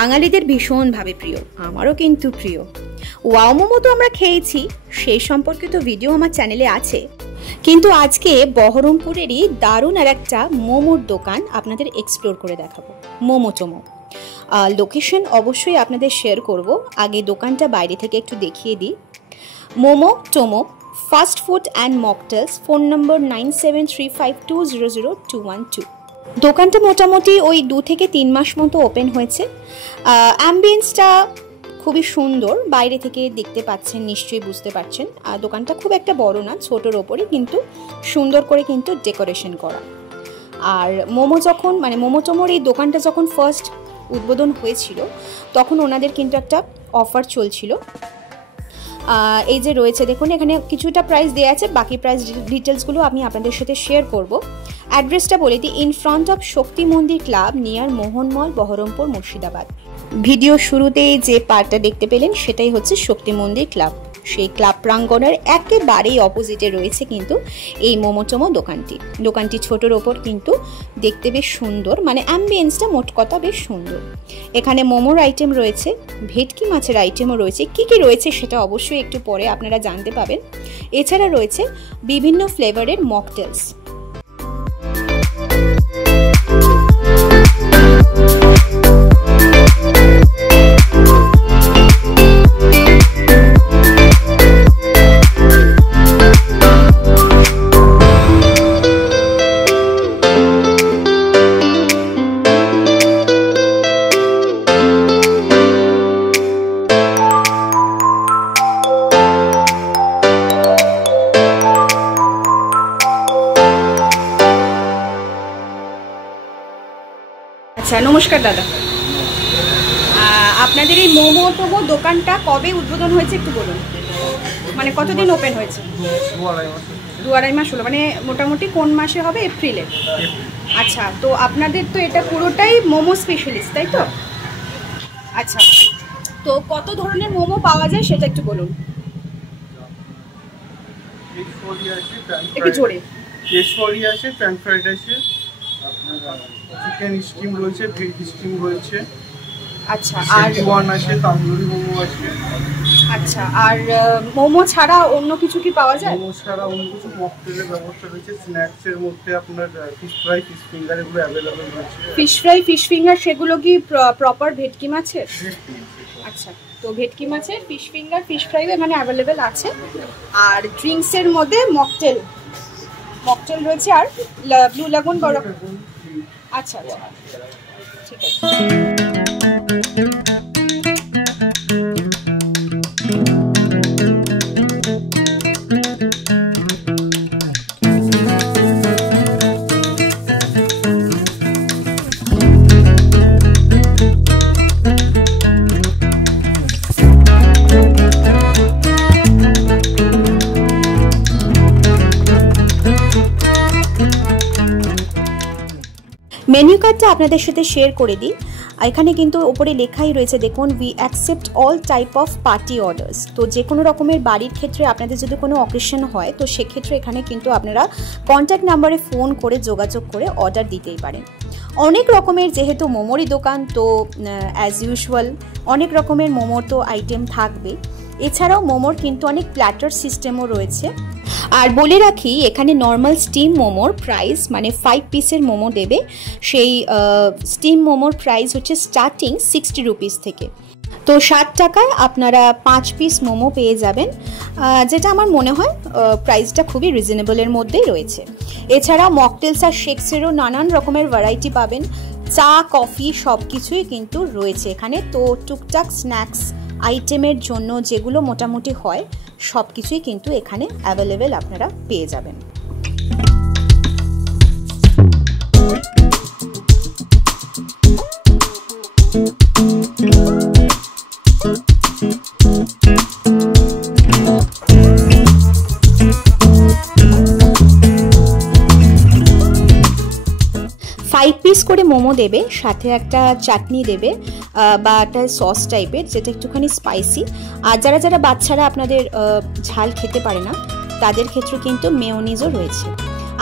বাঙালিদের ভীষণভাবে প্রিয়, আমারও কিন্তু প্রিয়। ওয়াও মোমো তো আমরা খেয়েছি, সেই সম্পর্কিত ভিডিও আমার চ্যানেলে আছে, কিন্তু আজকে বহরমপুরেরই দারুণ আর একটা মোমোর দোকান আপনাদের এক্সপ্লোর করে দেখাবো, মোমো টোমো। লোকেশন অবশ্যই আপনাদের শেয়ার করব, আগে দোকানটা বাইরে থেকে একটু দেখিয়ে দিই। Momo Tomo fast food and mocktails, phone number 9735200212। দোকানটা মোটামুটি ওই 2 থেকে 3 মাস মতো ওপেন হয়েছে। অ্যাম্বিয়েন্সটা খুবই সুন্দর, বাইরে থেকে দেখতে পাচ্ছেন, নিশ্চয়ই বুঝতে পারছেন। দোকানটা খুব একটা বড় না, ছোটোর ওপরে কিন্তু সুন্দর করে কিন্তু ডেকোরেশন করা। আর মোমো যখন মোমো টোমোর এই দোকানটা যখন ফার্স্ট উদ্বোধন হয়েছিল তখন ওনাদের কিন্তু একটা অফার চলছিল। এই যে রয়েছে দেখুন, এখানে কিছুটা প্রাইস দেওয়া আছে, বাকি প্রাইস ডিটেলসগুলো আমি আপনাদের সাথে শেয়ার করব। অ্যাড্রেসটা বলে দিই, ইন ফ্রন্ট অফ শক্তি মন্দির ক্লাব, নিয়ার মোহন মল, বহরমপুর, মুর্শিদাবাদ। ভিডিও শুরুতেই যে পার্টটা দেখতে পেলেন সেটাই হচ্ছে শক্তি মন্দির ক্লাব। সেই ক্লাব প্রাঙ্গণের একেবারেই অপোজিটে রয়েছে কিন্তু এই মোমো টোমো দোকানটি ছোটোর ওপর কিন্তু দেখতে বেশ সুন্দর, অ্যাম্বিয়েন্সটা মোট কথা বেশ সুন্দর। এখানে মোমোর আইটেম রয়েছে, ভেটকি মাছের আইটেমও রয়েছে। কি কি রয়েছে সেটা অবশ্যই একটু পরে আপনারা জানতে পাবেন। এছাড়া রয়েছে বিভিন্ন ফ্লেভারের মকটেলস। আচ্ছা, নমস্কার দাদা, আপনাদের এই মোমো টোমো দোকানটা কবে উদ্বোধন হয়েছে একটু বলুন। কতদিন ওপেন হয়েছে? 2-2.5 মাস হলো, মোটামুটি কোন মাসে হবে? এপ্রিলে। আচ্ছা, তো আপনাদের তো এটা পুরোটাই মোমো স্পেশালিস্ট, তাই তো? আচ্ছা, তো কত ধরনের মোমো পাওয়া যায় সেটা একটু বলুন একটু জোরে। কেশরি আছে, প্যান ফ্রাইড আছে, চিকেন স্টিম রয়েছে, ভেজ স্টিম রয়েছে। আচ্ছা, আর ওয়ান আছে, তান্দুরি মোমো আছে। আচ্ছা, আর মোমো ছাড়া অন্য কিছু কি পাওয়া যায়? মোমো ছাড়া অন্য কিছু মকটেলের ব্যবস্থা রয়েছে। স্ন্যাক্সের মধ্যে আপনার ফিশ ফ্রাই, ফিশ ফিঙ্গার এগুলো অ্যাভেলেবল রয়েছে। ফিশ ফ্রাই, ফিশ ফিঙ্গার সেগুলো কি প্রপার ভেটকি মাছের? আচ্ছা, তো ভেটকি মাছের ফিশ ফিঙ্গার, ফিশ ফ্রাই এখানে অ্যাভেলেবেল আছে। আর ড্রিঙ্কসের মধ্যে মকটেল রয়েছে, আর ব্লু লাগুন বরফ। আচ্ছা আচ্ছা, ঠিক আছে। মেনু কার্ডটা আপনাদের সাথে শেয়ার করে দিই। এখানে কিন্তু ওপরে লেখাই রয়েছে, দেখুন, we accept all type off party orders. তো যে কোনো রকমের বাড়ির ক্ষেত্রে আপনাদের যদি কোনো অকেশন হয় তো সেক্ষেত্রে এখানে কিন্তু আপনারা কন্ট্যাক্ট নাম্বারে ফোন করে যোগাযোগ করে অর্ডার দিতেই পারেন। অনেক রকমের, যেহেতু মোমোরই দোকান, তো অ্যাজ ইউজুয়াল অনেক রকমের মোমোর তো আইটেম থাকবে। এছাড়াও মোমোর কিন্তু অনেক প্ল্যাটার সিস্টেমও রয়েছে। আর বলে রাখি, এখানে নর্মাল স্টিম মোমোর প্রাইস 5 পিসের মোমো দেবে, সেই স্টিম মোমোর প্রাইস হচ্ছে স্টার্টিং 60 রুপিস থেকে। তো 60 টাকায় আপনারা 5 পিস মোমো পেয়ে যাবেন, যেটা আমার মনে হয় প্রাইসটা খুবই রিজনেবলের মধ্যেই রয়েছে। এছাড়া মকটেলস আর শেকসেরও নানান রকমের ভ্যারাইটি পাবেন, চা, কফি সব কিছুই কিন্তু রয়েছে এখানে। তো টুকটাক স্ন্যাক্স আইটেমের জন্য যেগুলো মোটামুটি হয় সব কিছুই কিন্তু এখানে অ্যাভেলেবেল আপনারা পেয়ে যাবেন। फाइव पिस করে মোমো দেবে, সাথে একটা চাটনি দেবে বা একটা সস টাইপের, যেটা একটুখানি স্পাইসি। আর যারা যারা বাচ্চারা আপনাদের ঝাল খেতে পারে না তাদের ক্ষেত্রে কিন্তু মেয়োনিজও রয়েছে।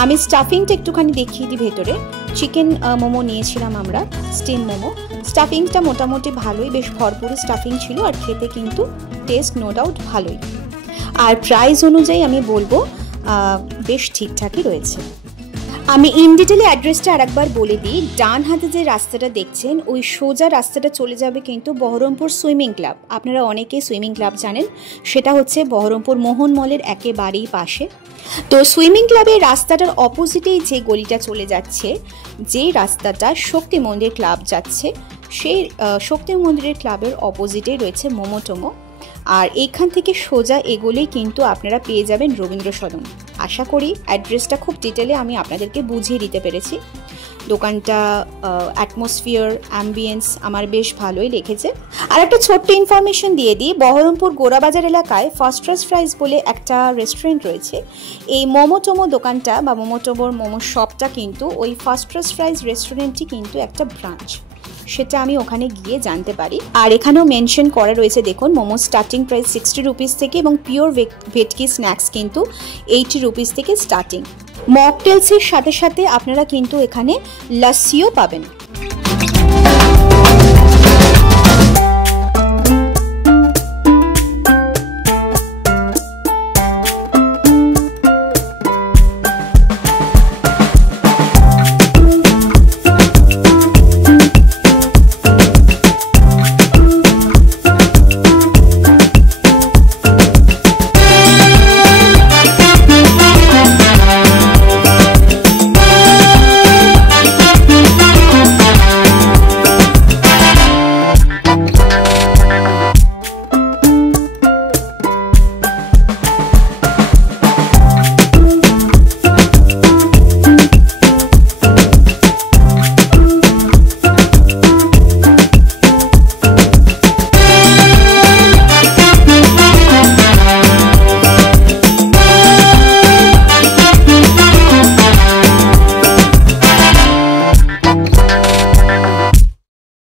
আমি স্টাফিংটা একটুখানি দেখিয়ে দিই। ভেতরে চিকেন মোমো নিয়েছিলাম আমরা, স্টিম মোমো। স্টাফিংটা মোটামুটি ভালোই, বেশ ভরপুর স্টাফিং ছিল, আর খেতে কিন্তু টেস্ট নো ডাউট ভালোই। আর প্রাইস অনুযায়ী আমি বলবো বেশ ঠিকঠাকই রয়েছে। আমি ইন ডিটেলে অ্যাড্রেসটা আরেকবার বলে দিই। ডান হাতে যে রাস্তাটা দেখছেন ওই সোজা রাস্তাটা চলে যাবে কিন্তু বহরমপুর সুইমিং ক্লাব। আপনারা অনেকেই সুইমিং ক্লাব জানেন, সেটা হচ্ছে বহরমপুর মোহন মলের একেবারেই পাশে। তো সুইমিং ক্লাবের রাস্তাটার অপোজিটেই যে গলিটা চলে যাচ্ছে, যেই রাস্তাটা শক্তি মন্দির ক্লাব যাচ্ছে, সেই শক্তি মন্দিরের ক্লাবের অপোজিটেই রয়েছে মোমোটোমো। আর এইখান থেকে সোজা এগোলেই কিন্তু আপনারা পেয়ে যাবেন রবীন্দ্র সদন। আশা করি অ্যাড্রেসটা খুব ডিটেলে আমি আপনাদেরকে বুঝিয়ে দিতে পেরেছি। দোকানটা অ্যাটমসফিয়ার, অ্যাম্বিয়েন্স আমার বেশ ভালোই লেগেছে। আর একটা ছোট্ট ইনফরমেশন দিয়ে দিই, বহরমপুর গোড়াবাজার এলাকায় ফার্স্ট ফ্রাইজ বলে একটা রেস্টুরেন্ট রয়েছে। এই মোমোটোমো দোকানটা বা মোমোটোমোর মোমো শপটা কিন্তু ওই ফার্স্ট ফ্রাইজ রেস্টুরেন্টটি কিন্তু একটা ব্রাঞ্চ, সেটা আমি ওখানে গিয়ে জানতে পারি। আর এখানেও মেনশন করা রয়েছে, দেখুন মোমো স্টার্টিং প্রাইস 60 রুপিস থেকে, এবং পিওর ভেটকি স্ন্যাক্স কিন্তু 80 রুপিস থেকে স্টার্টিং। মকটেলসের সাথে সাথে আপনারা কিন্তু এখানে লাস্সিও পাবেন।